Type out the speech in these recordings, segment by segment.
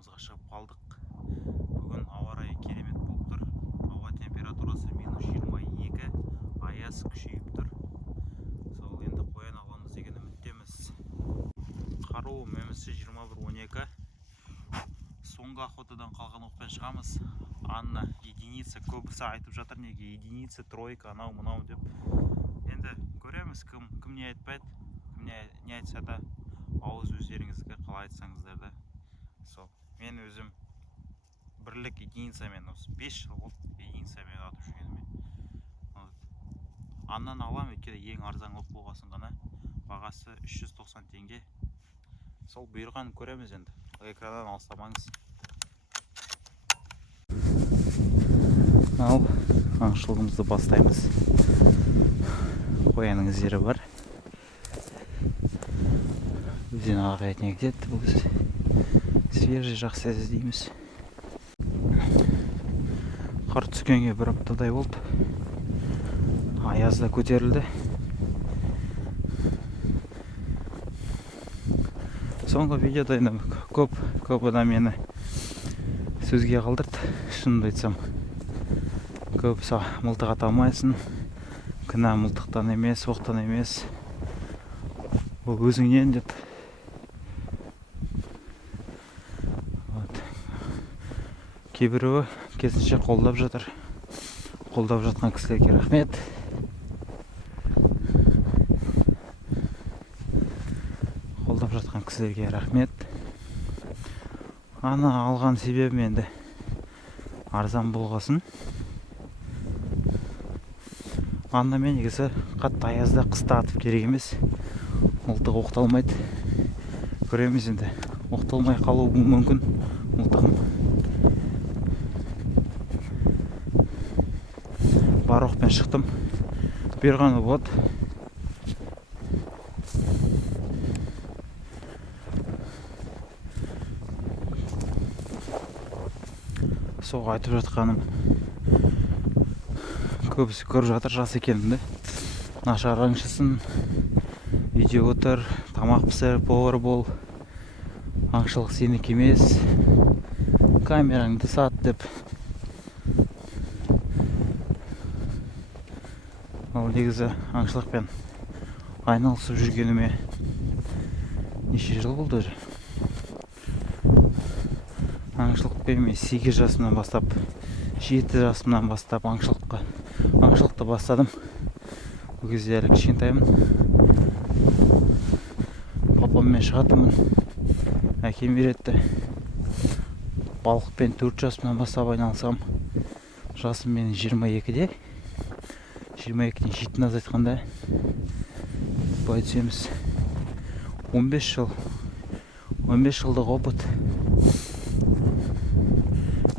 жолымызға шығып қалдық. Бүгін ауа райы керемет болып тұр. Ауа температурасы -22, аяз күшейіп тұр. Сол енді қоян аламыз деген үміттеміз. Қаруы мәмісі 21-12. Соңғы охотадан қалған оқпен шығамыз. Анна единица, көбісі айтып жатыр неге единица, тройка, анау мынау деп. Енді көреміз, кім не айтпайды, кім не айтса да ауыз өздеріңізге қалай айтсаңыздар да. Сол, мен өзім бірлік единицамен, осы 5 жыл болды единицамен атып жүргеніме. Аннан алам, өйткені ең арзан оқ болғасын ғана. Бағасы 390 теңге. Сол бұйырғанын көреміз енді. Экраннан алыстамаңыз. Ал аңшылығымызды бастаймыз. Қоянның іздері бар. Өзен ағайын кетті. Бұл свежий жақсы іздейміз. Қар түскенге бір аптадай болды. Аяз да көтерілді. Соңғы видеода енді көп адам мені сөзге қалдырды. Шынымды айтсам, көбісі мылтық ата алмайсың. Кінә мылтықтан емес, оқтан емес. Ол өзіңнен деп. Кейбіреуі керісінше қолдап жатыр. Қолдап жатқан кісілерге рахмет. Қолдап жатқан кісілерге рахмет. Аны алған себебім енді арзан болғасын. Аннамен негізі қатты аязда қыста атып керек емес. Мылтық оқталмайды. Көреміз енді. Оқталмай қалуы мүмкін мылтығым. Бар оқпен шықтым. Бұйырғаны болады. Соға айтып жатқаным, көбісі көріп жатыр жас екенімді. Нашар аңшысын, үйде отыр, тамақ пісір, повар бол. Аңшылық сенікі емес, камераңды сат деп. Ал негізі аңшылықпен айналысып жүргеніме неше жыл болды. Аңшылықпен мен 8 жасымнан бастап, 7 жасымнан бастап аңшылықты бастадым. Бұл кезде әлі кішкентаймын. Папаммен шығатынмын. Әкем беретті. Балықпен 4 жасымнан бастап айналысам. Жасым менің 22-де. 22-ден жетін аз айтқанда. Бай түсеміз. 15 жылдық опыт.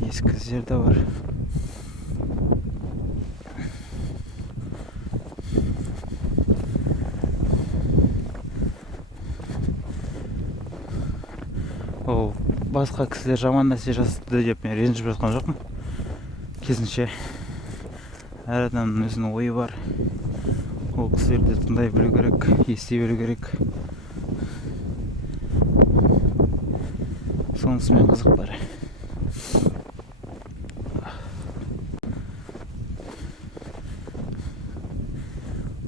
Ескі іздер де бар. Басқа кісілер жаман нәрсе жасады деп мен ренжіп жатқан жоқпын. Керісінше әр адамның өзінің ойы бар. Ол кісілерді тыңдай білу керек, ести білу керек. Сонысымен қызық бар.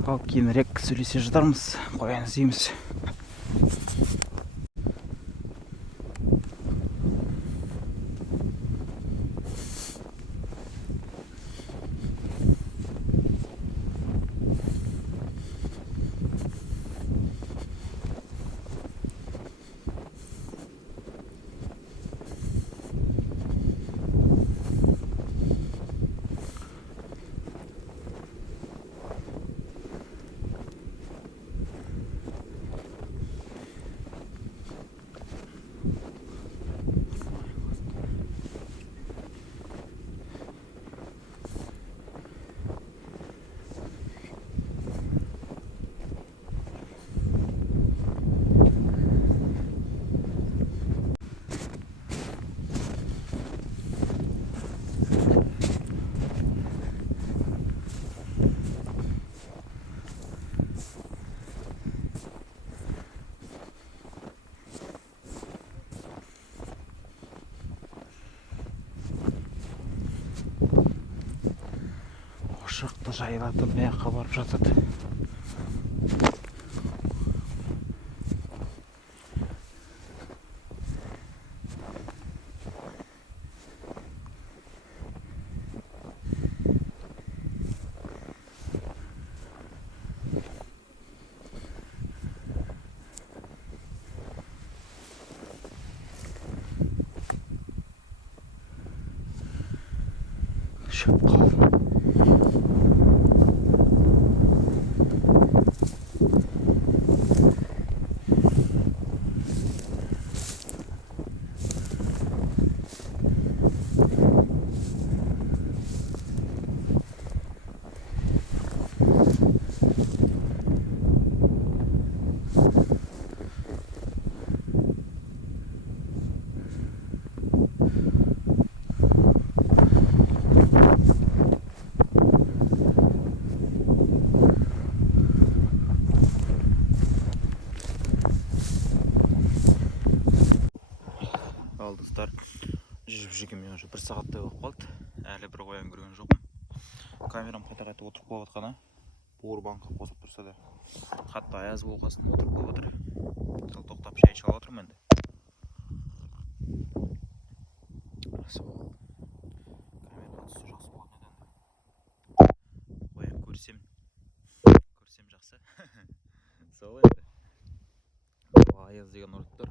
Ал кейінірек сөйлесе жатармыз, қоян іздейміз. жақта жайылатын аяққа барып жатады. Шөп қалың. Ал достар, жүріп жүргенмен уже 1 сағаттай болып қалды. Әлі бір қоян көрген жоқпын. Камерам қайта-қайта отырып қалып жатқаны. Поwerbankқа қосып тұрса да қатты аяз болғасын отырып қалып отыр. Сол тоқтап шай ішіп отырмын енді. Сол камераға түсу жақсы болатын еді. Қоян көрсем жақсы. Сол енді. Аяз деген ұрып тұр.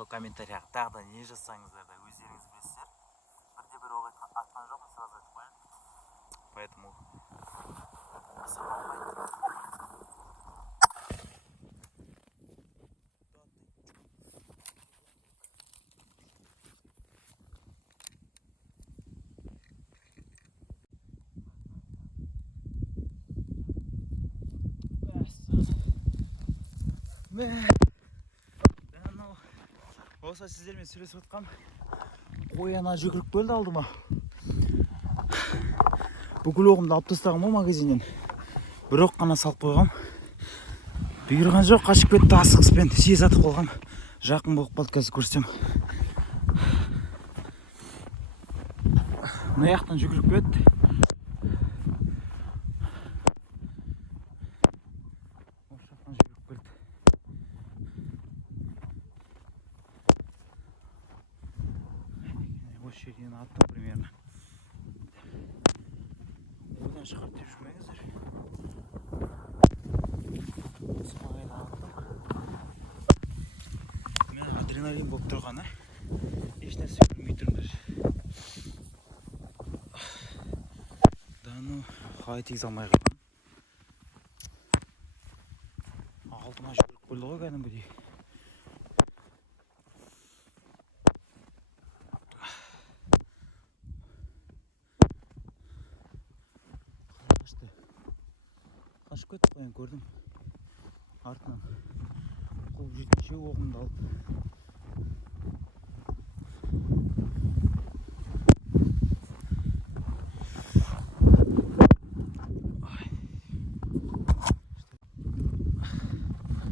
сол комментарияға тағы да не жазсаңыздар да өздеріңіз білесіздер. Бірде бір оқ атқан жоқпын, сразу айтып қояйын. Поэтому осы сіздермен сөйлесіп отқам. Қой ана жүгіріп келді алдыма. Бүкіл оғымды алып тастағам ғой магазиннен. Бір оқ қана салып қойғам. Бұйырған жоқ, қашып кетті асығыспен. Сез атып қалғам. Жақын болып қалды, қазір көрсем. Мына жақтан жүгіріп кетті. Осы жерден аттым примерно. Одан шығарып деп жүрмеңіздер. Мен адреналин болып тұрғаны еш нәрсе көрмей тұрмын. Да ну, қалай тегізе алмай қалған. Алдыма жүгіріп келді ғой кәдімгідей. Қашып кетті қойын көрдім. Артынан қуып жеткенше оғымды алып.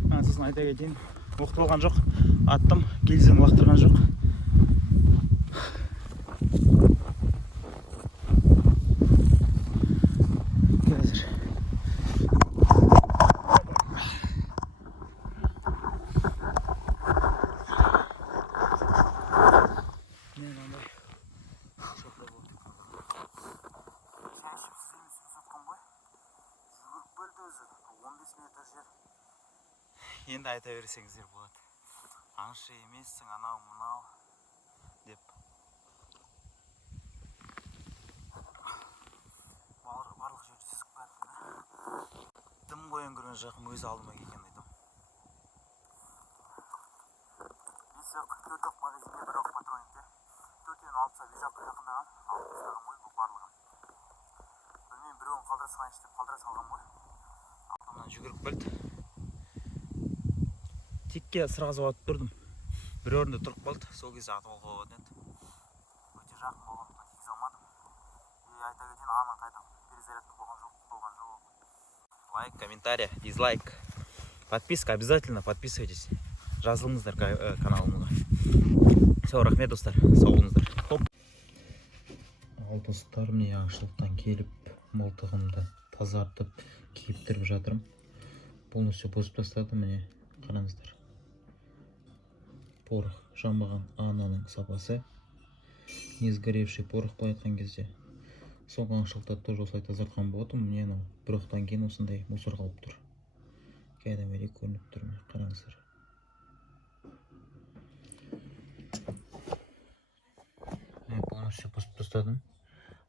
Мен сосын айта кетейін. Оқты болған жоқ. Аттым, гильзаны лақтырған жоқ. Енді айта берсеңіздер болады. Аңшы емессің, анау мынау деп. Барлық жерде сүзіп бәрді. Дым қойын көрген жақым өзі алдыма келген айтам. Бес оқ, төрт оқ магазинде бір оқ патрониктер. Төртеуін алып тастап үй жаққа жақындаған. Алып тастаған ғой бұл барлығын. Білмеймін, біреуін қалдыра салайыншы деп қалдыра салған ғой. Алдымнан жүгіріп келді. Текке сразу атып тұрдым. Бір орында тұрып қалды, сол кезде атып алған еді. Өте жақын болғандықтан тегізе алмадым. Айта кетейін, ана қайта перезарядка болған жоқ. Лайк, комментарий, дизлайк. Подписка обязательно, подписывайтесь. Жазылыңыздар каналымызға. Все, рахмет достар, сау болыңыздар. Ал достар, міне аңшылықтан келіп, мылтығымды тазартып, кептіріп жатырмын. Полностью бұзып тастадым, міне қараңыздар. Порох жанбаған ананың сапасы. Не сгоревший порох былай айтқан кезде. Соңғы аңшылықта тоже осылай тазартқан болатым. Міне бір оқтан кейін осындай мусор қалып тұр. Кәдімгідей көрініп тұр, міне қараңыздар. Мен полностью бұзып тастадым.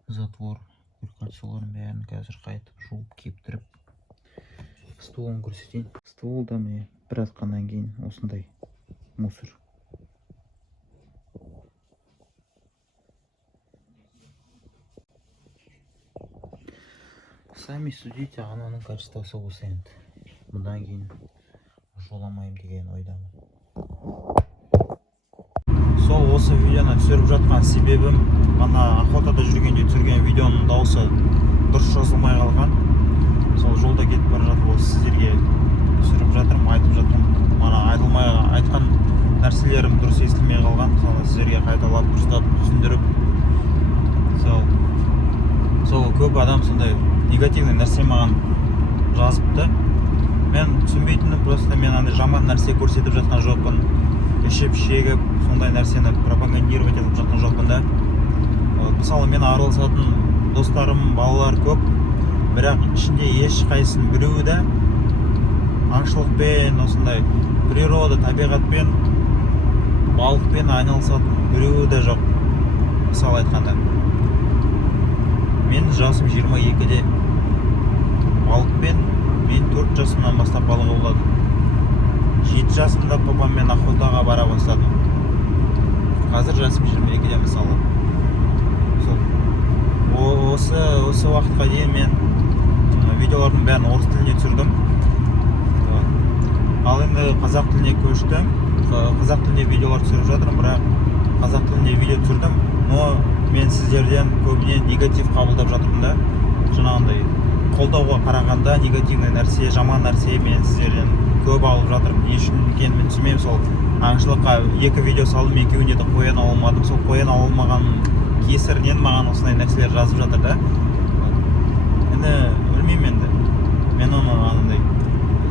Затвор, көлкәнсуларын бәрін қазір қайтып жуып кептіріп. Стволын көрсетейін. Ствол да міне бір атқаннан кейін осындай мусор. Сами судите, ананың качествосы осы енді. Бұдан кейін жоламайым деген ойдамын. Сол осы видеоны түсіріп жатқан себебім, ана охотада жүргенде түсірген видеоның дауысы дұрыс жазылмай қалған. Сол жолда кетіп бара жатып осы сіздерге түсіріп жатырмын, айтып жатырмын. Мана айтқан нәрселерім дұрыс естілмей қалған. Сіздерге қайталап дұрыстап түсіндіріп. Сол көп адам сондай негативный нәрсе маған жазыпты. Мен түсінбейтінім, просто мен андай жаман нәрсе көрсетіп жатқан жоқпын. Ішіп, шегіп, сондай нәрсені пропагандировать етіп жатқан жоқпын да. Мысалы, мен араласатын достарым, балалар көп, бірақ ішінде ешқайсының біреуі де аңшылықпен, осындай природа, табиғатпен балықпен айналысатын біреуі де жоқ. Мысалы айтқанда, мен жасым 22-де. Балықпен мен 4 жасымнан бастап балық ауладым. 7 жасымда папаммен охотаға бара бастадым. Қазір жасым 22-де мысалы. Осы уақытқа дейін мен видеолардың бәрін орыс тіліне түсірдім. Ал енді қазақ тіліне көштім. Қазақ тіліне видеолар түсіріп жатырмын, бірақ қазақ тіліне видео түсірдім, но мен сіздерден көбіне негатив қабылдап жатырмын да. Жаңағындай қолдауға қарағанда негативный нәрсе, жаман нәрсе мен сіздерден көп алып жатырмын. Не үшін екенін мен түсінбеймін. Сол аңшылыққа 2 видео салдым, екеуіне де қоян ала алмадым. Сол қоян ала алмаған кесірінен маған осындай нәрселер жазып жатыр да. Енді білмеймін енді. Мен оны анандай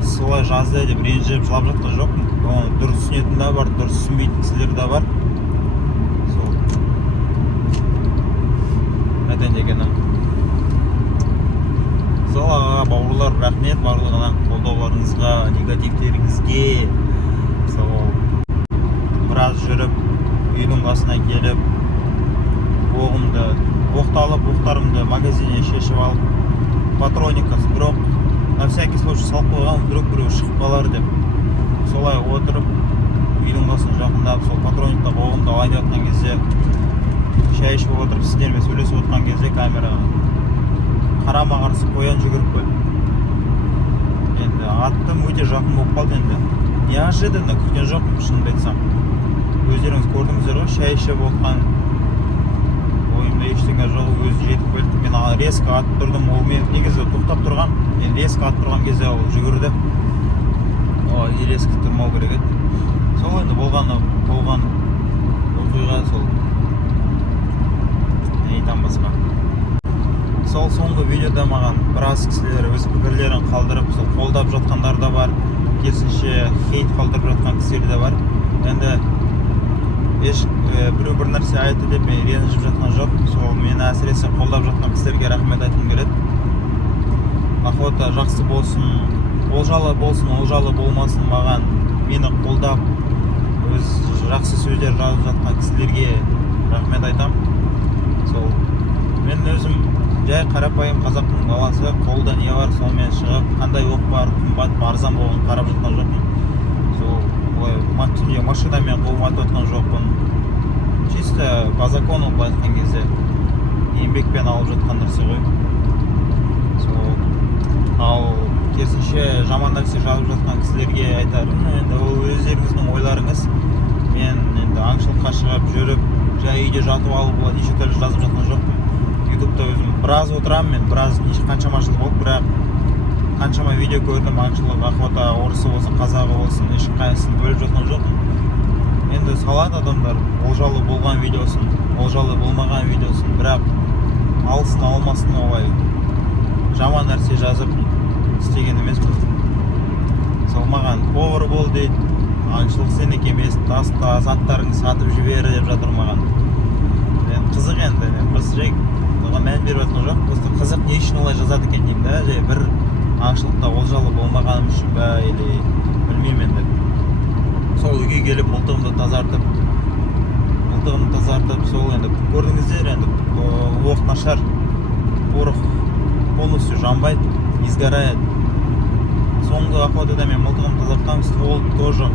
солай жазды деп ренжіп жылап жатқан жоқпын. Оны дұрыс түсінетін де бар, дұрыс түсінбейтін кісілер де бар. Сол айтайын дегенім. Сол аға бауырлар, рахмет барлығына, қолдауларыңызға, негативтеріңізге. Сол біраз жүріп, үйдің қасына келіп, оқтарымды магазиннен шешіп алып, патроникасы бірақ на всякий случай салып қойған, вдруг біреу шығып қалар деп. Солай отырып, үйдің қасына жақындап, сол патрониктағы оғымды алайын деп жатқан кезде, шай ішіп отырып, сіздермен сөйлесіп отырған кезде камераға қарама қарсы қоян жүгіріп келді. Енді аттым өте жақын болып қалды енді. Неожиданно күткен жоқпын, шынымды айтсам. Өздеріңіз көрдіңіздер ғой, шай ішіп отқан ойымда ештеңе жоқ, өзі жетіп келді. Мен резко атып тұрдым, ол мен негізі тоқтап тұрған. Мен резко атып тұрған кезде ол жүгірді. Резко тұрмау керек еді. Сол енді болған оқиға сол. Не айтам басқа. Сол соңғы видеода маған біраз кісілер өз пікірлерін қалдырып, сол қолдап жатқандар да бар, керісінше хейт қалдырып жатқан кісілер де бар. Енді біреу бір нәрсе айтты деп мен ренжіп жатқан жоқ. Сол мені әсіресе қолдап жатқан кісілерге рахмет айтқым келеді. Охота жақсы болсын, олжалы болсын, олжалы болмасын, маған мені қолдап өз жақсы сөздер жазып жатқан кісілерге рахмет айтам. Сол мен өзім жай қарапайым қазақтың баласы, қолда не бар сонымен шығып, қандай оқ бар, қымбат, арзан болғанын қарап жатқан жоқпын. Сол машинамен қуып атқан жоқпын. Чисто по закону былай айтқан кезде еңбекпен алып жатқан нәрсе ғой. Сол ал керісінше жаман нәрсе жазып жатқан кісілерге айтарым, енді ол өздеріңіздің ойларыңыз. Мен енді аңшылыққа шығып жүріп, жай үйде жатып алып неше түрлі жазып жатқан жоқпын. Ютубта өзім біраз отырамын, мен біраз қаншама жыл болды, бірақ қаншама видео көрдім, аңшылық, охота, орысы болсын, қазағы болсын, ешқайсысын бөліп жатқан жоқпын. Енді салады адамдар, олжалы болған видеосын, олжалы болмаған видеосын, бірақ алсын алмасын олай жаман нәрсе жазып істеген емеспін. Сол маған повар бол дейді, аңшылық сенікі емес, таста заттарыңды сатып жібер деп жатыр маған. Мен қызық енді, мен просто жай оған мән беріп жатқан жоқ, просто қызық не үшін олай жазады екен деймін да, жай бір аңшылықта олжалы болмағаным үшін ба, или білмеймін енді. Сол үйге келіп мылтығымды тазартып, сол енді көрдіңіздер, енді оқ нашар, порох полностью жанбайды, изгорает. Соңғы охотада мен мылтығымды тазартқам, ствол тоже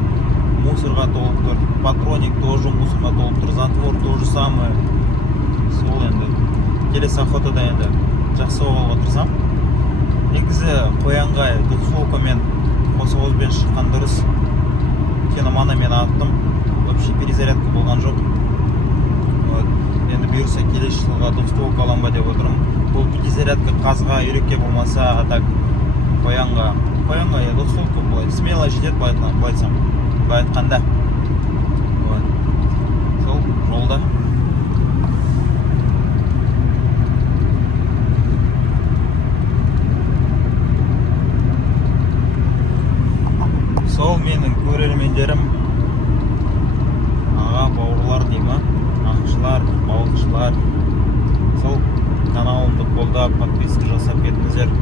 мусорға толып тұр, патроник тоже мусорға толып тұр, затвор тоже самое. Сол енді келесі охотада енді жақсы болуға тырысам. Негізі қоянға двухстволкамен қоса озбен шыққан дұрыс. Өйткені мана мен аттым, вообще перезарядка болған жоқ. Енді бұйырса келесі жылға двухстволка алам ба деп отырмын. Бұл перезарядка қазға, үйрекке болмаса, а так қоянға двухстволка былай смело жетеді, былай айтқанда. Сол жолда. Сол менің көрермендерім, аға бауырлар деймі, аңшылар, балықшылар. Сол каналымды қолдап, подписка жасап кетіңіздер.